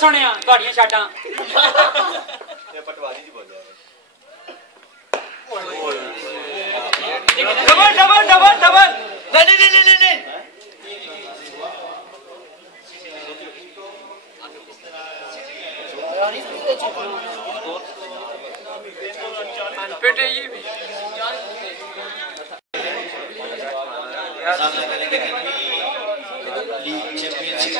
सुनिया गाड़ियां शाटा पटवारी जी बोल डबल डबल डबल डबल नहीं नहीं नहीं नहीं अनफिट है ये भी सामना करेंगे लीग चैंपियनशिप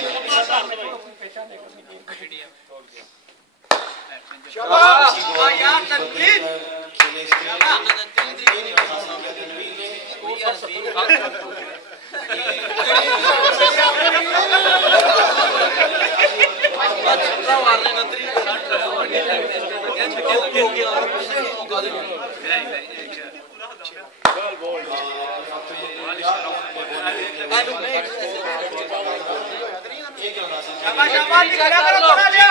शाबाश यार तनवीर शाबाश खड़ा करो थोड़ा लिया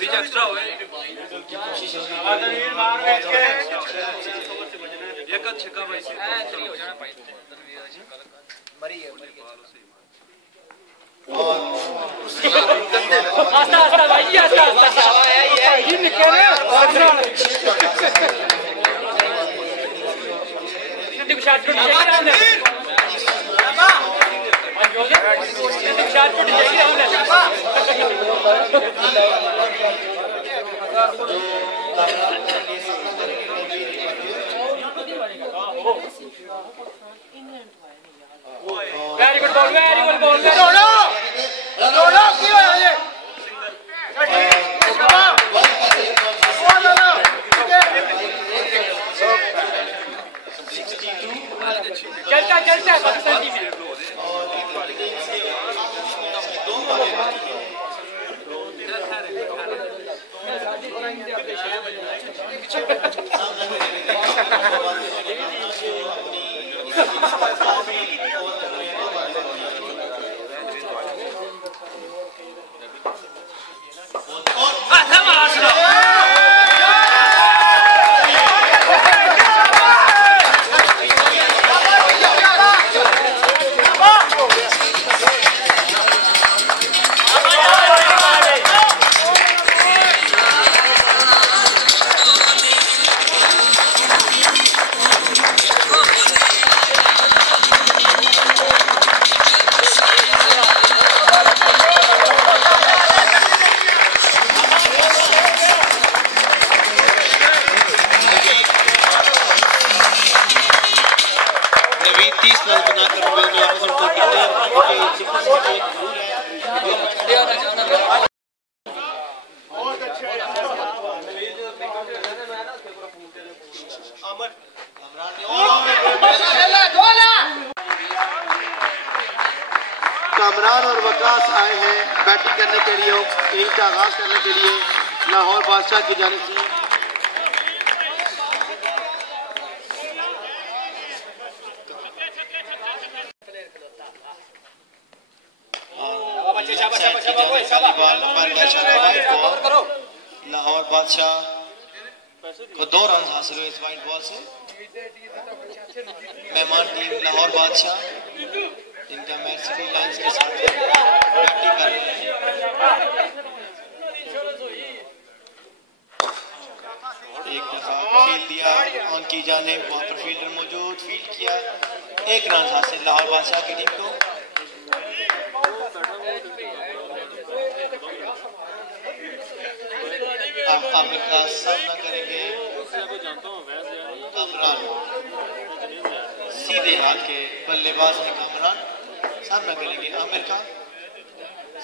बीच एक्स्ट्रा हुए तनवीर मार बैठ के एक छक्का भाई से हो जाना भाई मरी है आस्ता आस्ता भाई आस्ता आस्ता ये निकले देखो शॉट टूट जाएगी राउंड शॉट टूट जाएगी राउंड वेरी गुड बॉल दोनों की हो ये चलता पाकिस्तान टीम कामरान और वकास आए हैं बैटिंग करने के लिए, इनिंग का आगाज करने के लिए लाहौर बादशाह की जानिब से। लाहौर बादशाह को 2 रन हासिल हुए इस वाइट बॉल से। मेहमान टीम लाहौर बादशाह इनका मैच सिटी लाइंस के साथ बैटिंग कर रहे हैं। एक दफा खेल दिया ऑन की जानिब, वहां पर फील्डर मौजूद, फील्ड किया, 1 रन हासिल लाहौर बादशाह की टीम को। आमिर का सामना करेंगे कामरान, सीधे हाथ के बल्लेबाज हैं कामरान, सामना करेंगे आमिर का।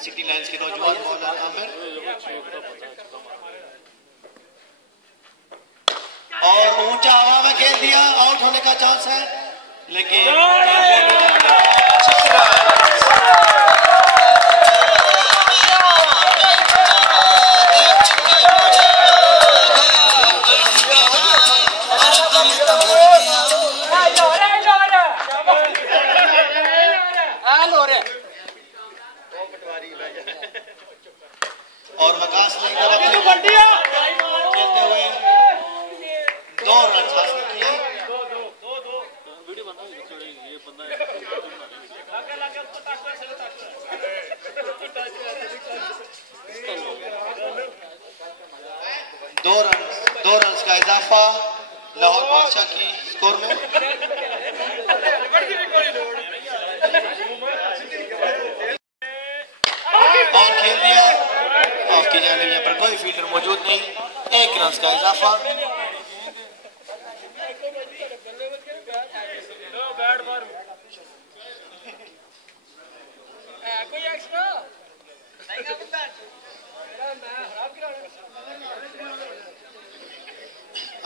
सिटी लाइंस के नौजवान बॉलर आमिर, और ऊंचा हवा में खेल दिया, आउट होने का चांस है लेकिन और वकास ने खेलते हुए 2 रन हासिल किए। दो रन का इजाफा लाहौर बादशाह की स्कोर में। और खेल दिया ऑफ की जानिब, यहाँ पर कोई फील्डर मौजूद नहीं। 1 रन का इजाफा।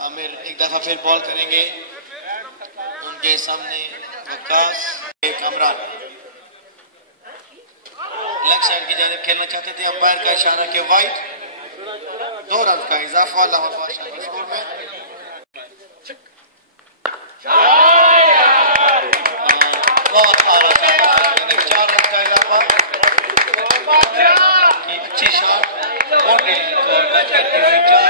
आमिर एक दफा फिर बॉल करेंगे, उनके सामने वकास कमरान लेग साइड की जानिब खेलना चाहते थे। अंपायर का इशारा के वाइड। 2 रन का इजाफा लाहौर बादशाह के स्कोर में। बहुत आला 4 रन का इजाफा की अच्छी शॉट टच करते हुए 4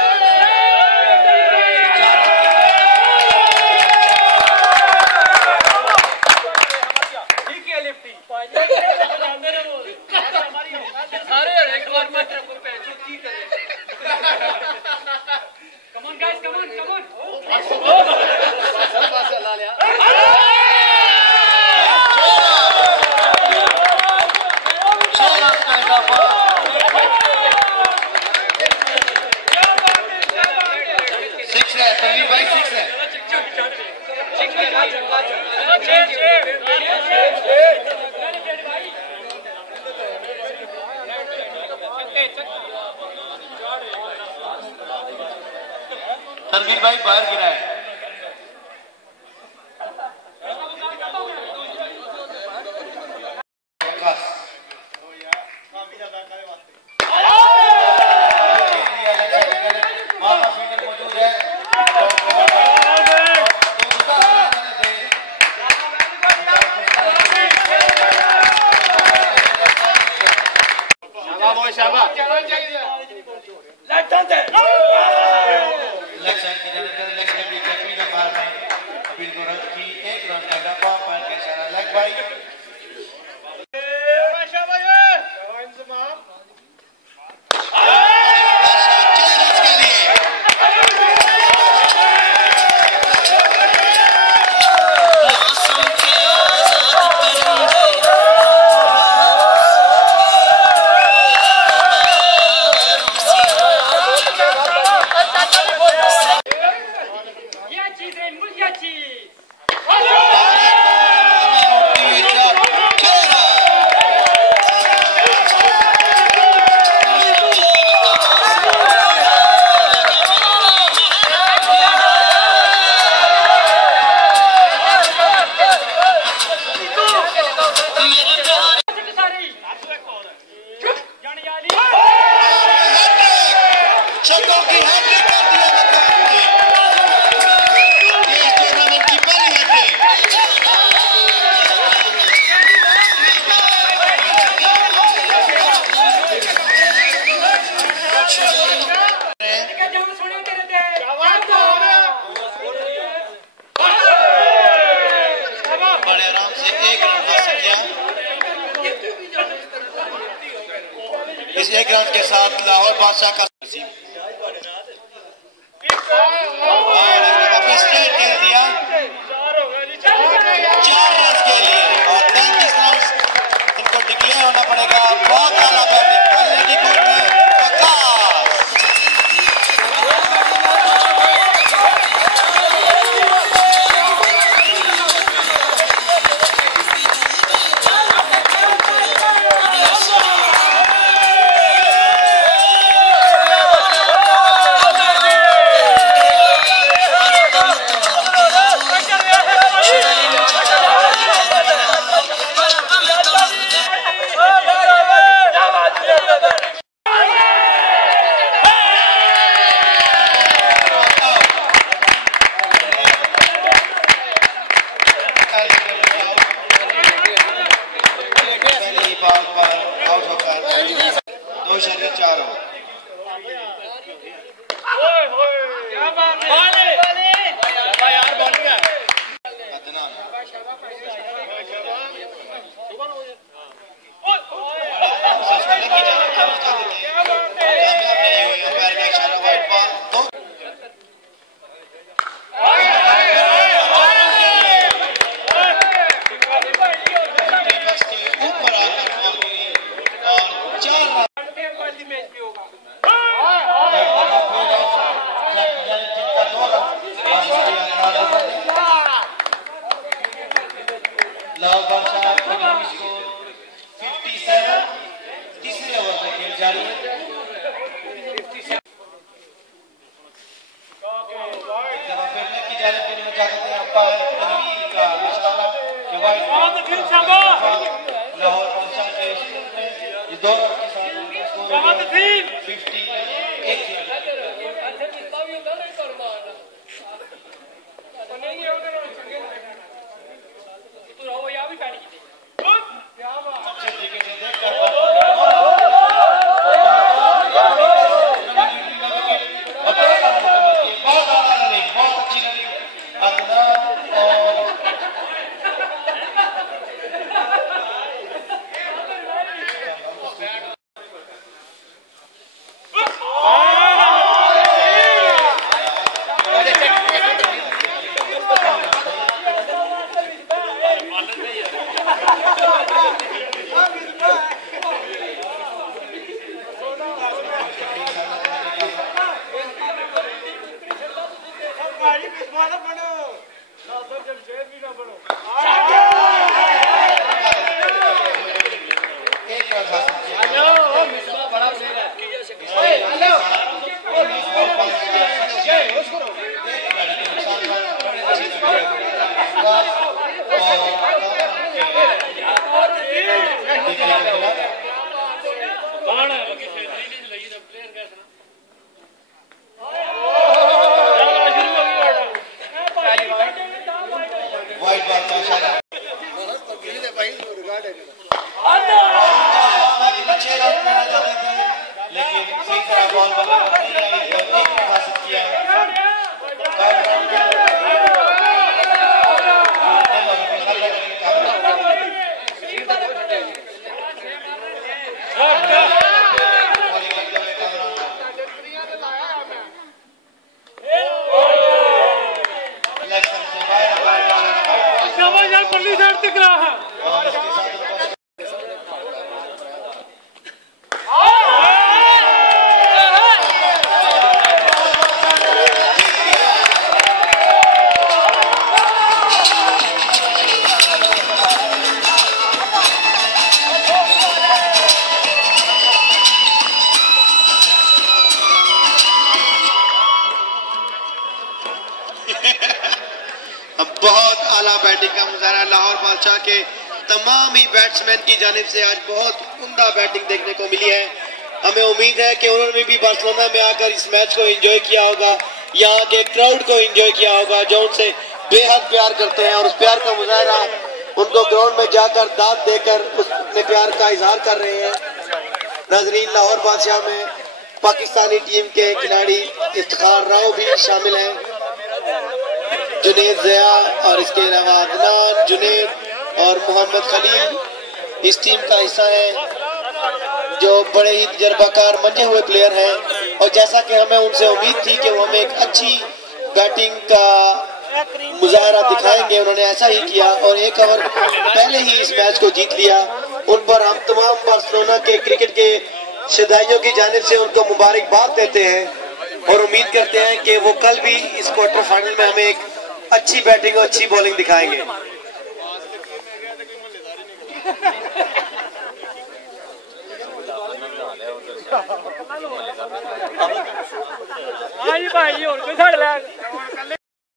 तनवीर भाई बाहर गिरा है। इस 1 रन के साथ लाहौर बादशाह का स्ट्रेट खेल दिया 4 रन के लिए और 33 रन इनको डिक्लेयर होना पड़ेगा। बहुत आला बैटिंग पहले की गोल में अच्छे रन करना चाहते थे लेकिन सही तरह बॉल नहीं आई और एक रन हासिल किया। बहुत आला बैटिंग का मुजाहरा लाहौर बादशाह के तमाम ही बैट्समैन की जानिब से आज बहुत उम्दा बैटिंग देखने को मिली है। हमें उम्मीद है कि उन्होंने भी बार्सिलोना में आकर इस मैच को एंजॉय किया होगा, यहाँ के क्राउड को एंजॉय किया होगा जो उनसे बेहद प्यार करते हैं और उस प्यार का मुजाहरा उनको ग्राउंड में जाकर दाद देकर अपने प्यार का इजहार कर रहे हैं। नाजरीन, लाहौर बादशाह में पाकिस्तानी टीम के खिलाड़ी इफ्तिखार राव भी शामिल हैं, जुनेद ज़िया और इसके अलावा अदनान, जुनेद और मोहम्मद खलील इस टीम का हिस्सा है जो बड़े ही तजर्बाकार मंजे हुए प्लेयर हैं। और जैसा कि हमें उनसे उम्मीद थी कि वो हमें एक अच्छी बैटिंग का मुजाहरा दिखाएंगे, उन्होंने ऐसा ही किया और एक ओवर पहले ही इस मैच को जीत लिया। उन पर हम तमाम बार्सिलोना के क्रिकेट के शदाइयों की जानिब से उनको मुबारकबाद देते हैं और उम्मीद करते हैं कि वो कल भी इस क्वार्टर फाइनल में हमें एक अच्छी बैटिंग और अच्छी बॉलिंग दिखाएंगे। भाई और कोई